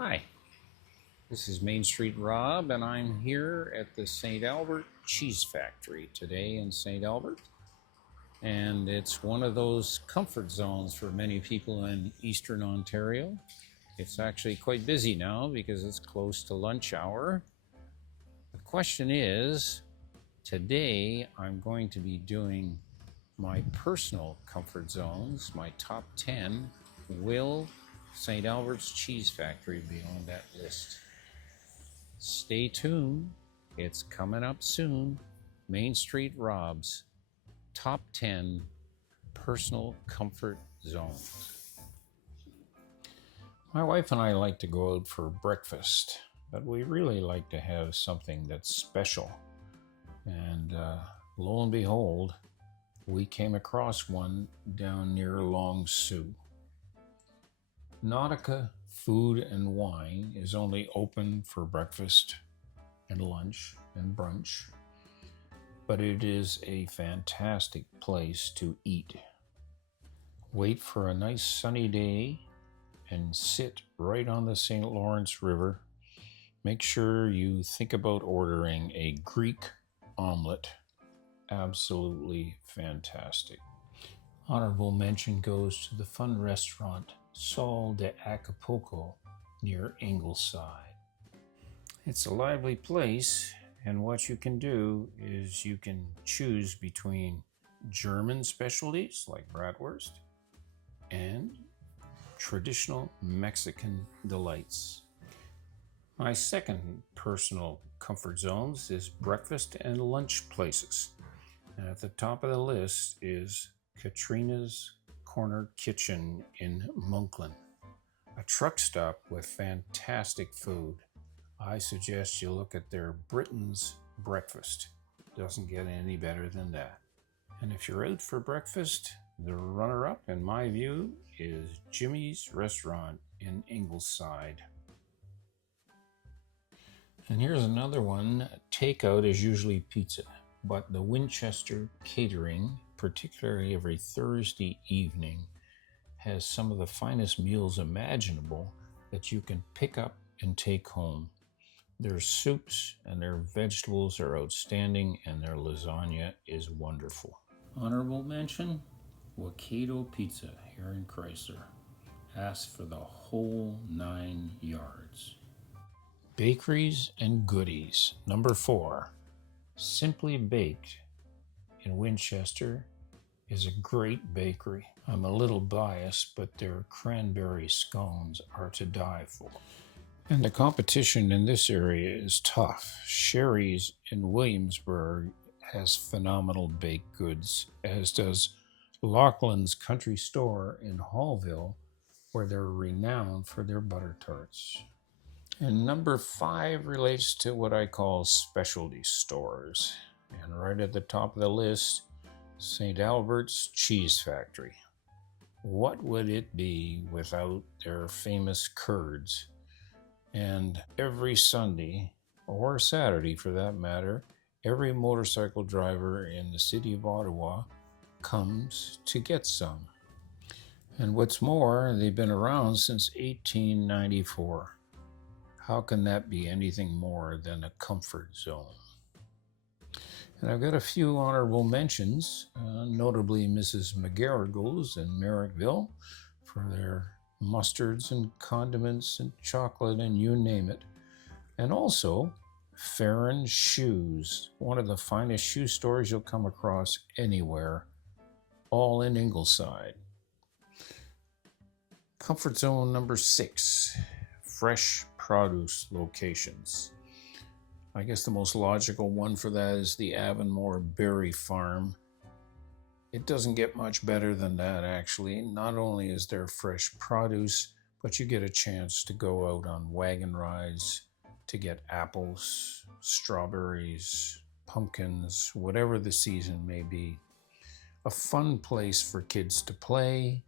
Hi, this is Main Street Rob, and I'm here at the St. Albert Cheese Factory today in St. Albert. And it's one of those comfort zones for many people in Eastern Ontario. It's actually quite busy now because it's close to lunch hour. The question is, today I'm going to be doing my personal comfort zones, my top 10. Will St. Albert's Cheese Factory be on that list? Stay tuned, it's coming up soon. Main Street Rob's top 10 personal comfort zones. My wife and I like to go out for breakfast, but we really like to have something that's special. And lo and behold, we came across one down near Long Sault. Nautica Food and Wine is only open for breakfast and lunch and brunch, but it is a fantastic place to eat. Wait for a nice sunny day and sit right on the St. Lawrence River. Make sure you think about ordering a Greek omelet. Absolutely fantastic. Honorable mention goes to the fun restaurant Sol de Acapulco near Ingleside. It's a lively place, and what you can do is you can choose between German specialties like bratwurst and traditional Mexican delights. My second personal comfort zones is breakfast and lunch places. And at the top of the list is Katrina's Corner Kitchen in Monkland, a truck stop with fantastic food. I suggest you look at their Britain's breakfast. Doesn't get any better than that. And if you're out for breakfast, the runner-up, in my view, is Jimmy's Restaurant in Ingleside. And here's another one. Takeout is usually pizza, but the Winchester Catering, particularly every Thursday evening, has some of the finest meals imaginable that you can pick up and take home. Their soups and their vegetables are outstanding, and their lasagna is wonderful. Honorable mention, Waikato Pizza here in Crysler. Ask for the whole 9 yards. Bakeries and goodies. Number 4, Simply Baked in Winchester is a great bakery. I'm a little biased, but their cranberry scones are to die for. And the competition in this area is tough. Sherry's in Williamsburg has phenomenal baked goods, as does Laughlin's Country Store in Hallville, where they're renowned for their butter tarts. And number 5 relates to what I call specialty stores. And right at the top of the list, St. Albert's Cheese Factory. What would it be without their famous curds? And every Sunday, or Saturday for that matter, every motorcycle driver in the city of Ottawa comes to get some. And what's more, they've been around since 1894. How can that be anything more than a comfort zone? And I've got a few honorable mentions, notably Mrs. McGarrigle's in Merrickville for their mustards and condiments and chocolate and you name it. And also Farron's Shoes, one of the finest shoe stores you'll come across anywhere, all in Ingleside. Comfort zone number 6, fresh produce locations. I guess the most logical one for that is the Avonmore Berry Farm. It doesn't get much better than that, actually. Not only is there fresh produce, but you get a chance to go out on wagon rides to get apples, strawberries, pumpkins, whatever the season may be. A fun place for kids to play.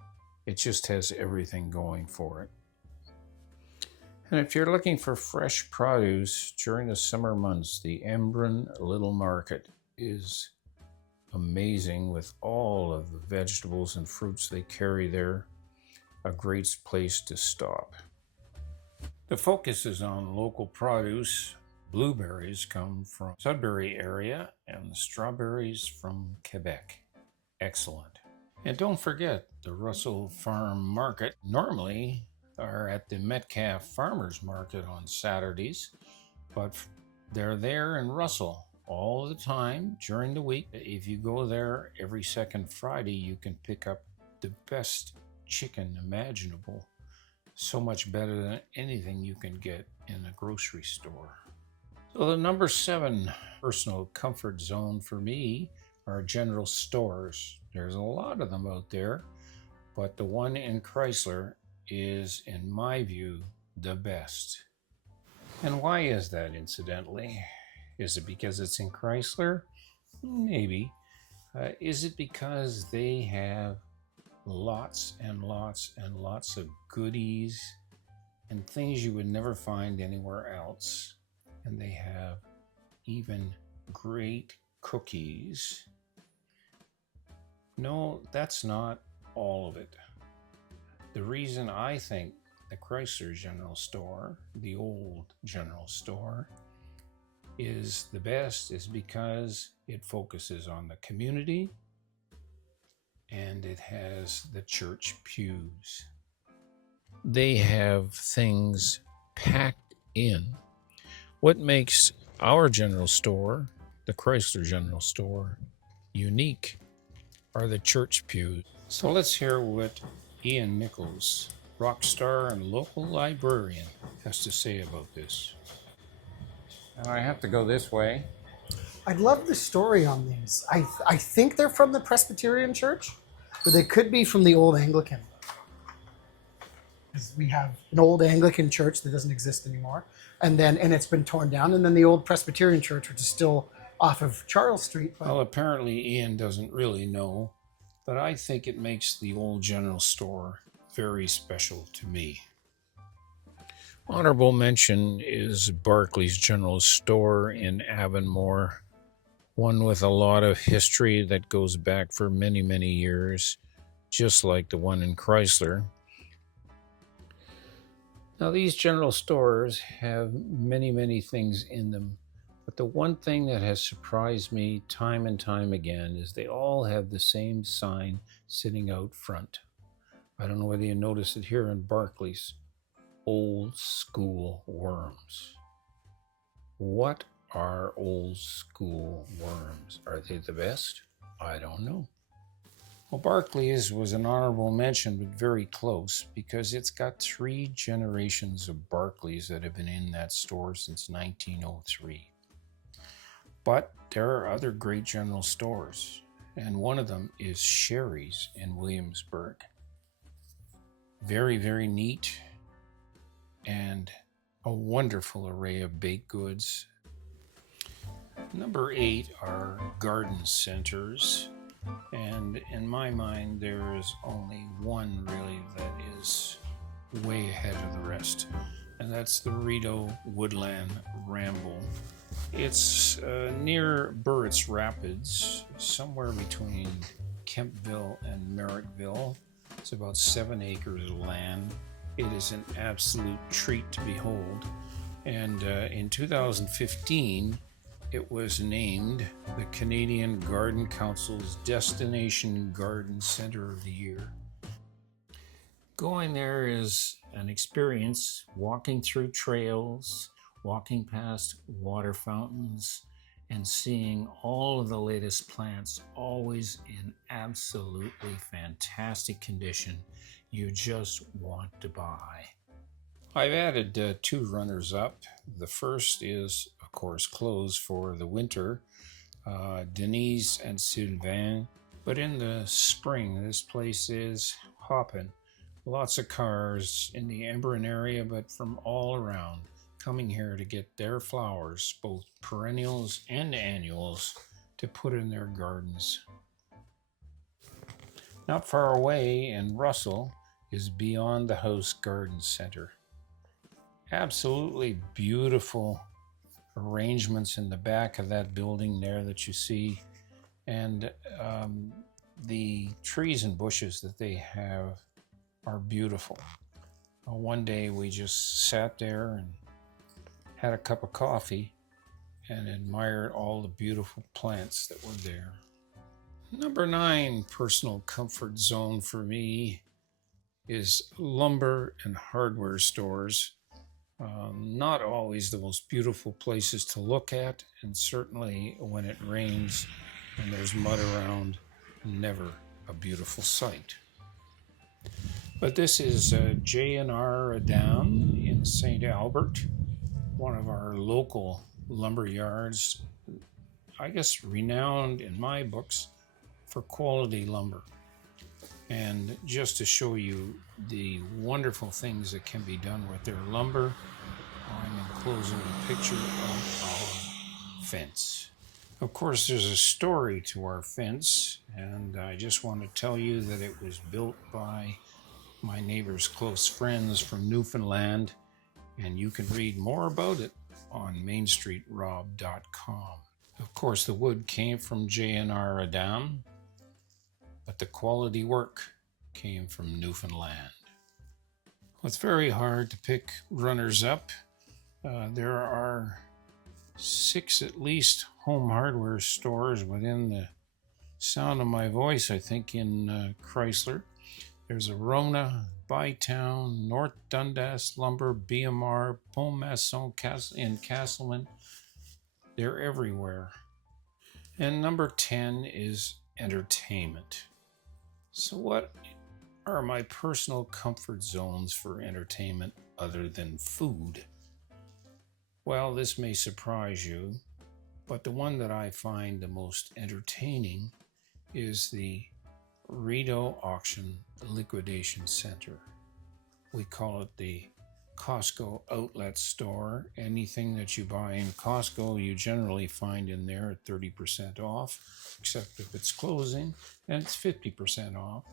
It just has everything going for it. And if you're looking for fresh produce during the summer months, the Embrun Little Market is amazing with all of the vegetables and fruits they carry there. A great place to stop. The focus is on local produce. Blueberries come from Sudbury area and the strawberries from Quebec. Excellent. And don't forget the Russell Farm Market. Normally are at the Metcalf Farmers Market on Saturdays, but they're there in Russell all the time during the week. If you go there every second Friday, you can pick up the best chicken imaginable. So much better than anything you can get in a grocery store. So the number 7 personal comfort zone for me are general stores. There's a lot of them out there, but the one in Crysler is, in my view, the best. And why is that, incidentally? Is it because it's in Crysler? Maybe. Is it because they have lots and lots and lots of goodies and things you would never find anywhere else? And they have even great cookies. No, that's not all of it. The reason I think the Crysler General Store, the old general store, is the best is because it focuses on the community and it has the church pews. They have things packed in. What makes our general store, the Crysler General Store, unique are the church pews. So let's hear what Ian Nichols, rock star and local librarian, has to say about this. And I have to go this way. I love the story on these. I think they're from the Presbyterian Church, but they could be from the old Anglican. Because we have an old Anglican church that doesn't exist anymore, and it's been torn down, and then the old Presbyterian Church, which is still off of Charles Street. But... Well, apparently Ian doesn't really know, but I think it makes the old general store very special to me. Honorable mention is Barclay's General Store in Avonmore, one with a lot of history that goes back for many, many years, just like the one in Crysler. Now, these general stores have many, many things in them, but the one thing that has surprised me time and time again is they all have the same sign sitting out front. I don't know whether you notice it here in Barclays. Old school worms. What are old school worms? Are they the best? I don't know. Well, Barclays was an honorable mention, but very close, because it's got 3 generations of Barclays that have been in that store since 1903. But there are other great general stores, and one of them is Sherry's in Williamsburg. Very, very neat, and a wonderful array of baked goods. Number 8 are garden centers. And in my mind, there is only one really that is way ahead of the rest, and that's the Rideau Woodland Ramble. It's near Burritts Rapids, somewhere between Kempville and Merrittville. It's about 7 acres of land. It is an absolute treat to behold. And in 2015, it was named the Canadian Garden Council's Destination Garden Center of the Year. Going there is an experience, walking through trails, walking past water fountains, and seeing all of the latest plants, always in absolutely fantastic condition. You just want to buy. I've added 2 runners up. The first is, of course, closed for the winter, Denise and Sylvain. But in the spring, this place is hopping. Lots of cars in the Embrun area, but from all around, coming here to get their flowers, both perennials and annuals, to put in their gardens. Not far away in Russell is Beyond the House Garden Center. Absolutely beautiful arrangements in the back of that building there that you see, and the trees and bushes that they have are beautiful. One day we just sat there and had a cup of coffee and admired all the beautiful plants that were there. Number 9 personal comfort zone for me is lumber and hardware stores. Not always the most beautiful places to look at, and certainly when it rains and there's mud around, never a beautiful sight. But this is J&R Adam in St. Albert, one of our local lumber yards, I guess renowned in my books for quality lumber. And just to show you the wonderful things that can be done with their lumber, I'm enclosing a picture of our fence. Of course, there's a story to our fence, and I just want to tell you that it was built by my neighbor's close friends from Newfoundland, and you can read more about it on MainstreetRob.com. Of course, the wood came from J&R Adam, but the quality work came from Newfoundland. Well, it's very hard to pick runners-up. There are 6 at least home hardware stores within the sound of my voice, I think, in Crysler. There's Arona, Bytown, North Dundas Lumber, BMR, Bon Maçon in Castleman. They're everywhere. And number 10 is entertainment. So what are my personal comfort zones for entertainment other than food? Well, this may surprise you, but the one that I find the most entertaining is the Rideau Auction Liquidation Center. We call it the Costco outlet store. Anything that you buy in Costco, you generally find in there at 30% off, except if it's closing, then it's 50% off.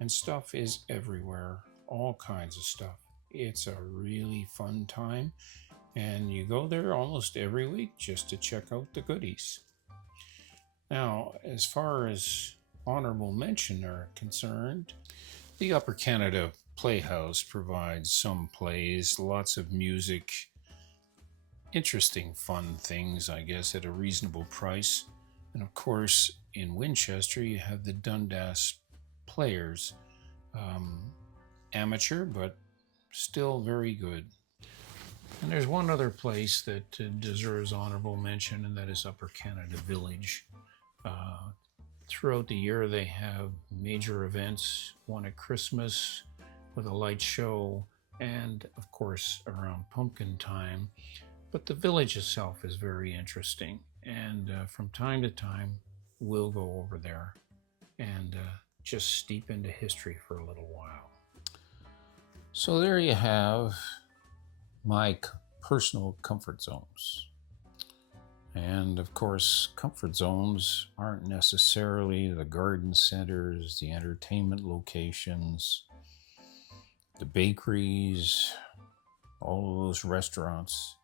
And stuff is everywhere, all kinds of stuff. It's a really fun time, and you go there almost every week just to check out the goodies. Now, as far as honorable mention are concerned, the Upper Canada Playhouse provides some plays, lots of music, interesting, fun things, I guess, at a reasonable price. And of course, in Winchester, you have the Dundas Players, amateur, but still very good. And there's one other place that deserves honorable mention, and that is Upper Canada Village. Throughout the year, they have major events, one at Christmas with a light show, and of course around pumpkin time. But the village itself is very interesting, and from time to time, we'll go over there and just steep into history for a little while. So there you have my personal comfort zones. And of course, comfort zones aren't necessarily the garden centers, the entertainment locations, the bakeries, all of those restaurants.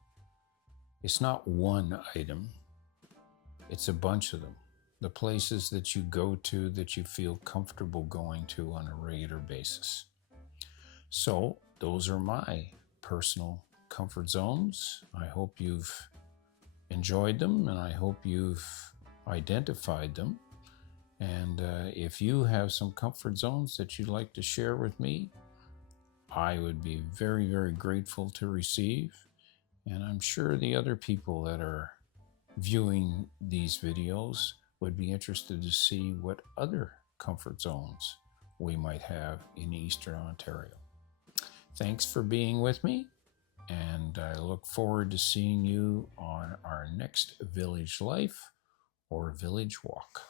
It's not one item, it's a bunch of them. The places that you go to that you feel comfortable going to on a regular basis. So those are my personal comfort zones. I hope you've enjoyed them, and I hope you've identified them. And if you have some comfort zones that you'd like to share with me, I would be very, very grateful to receive. And I'm sure the other people that are viewing these videos would be interested to see what other comfort zones we might have in Eastern Ontario. Thanks for being with me, and I look forward to seeing you on our next Village Life or Village Walk.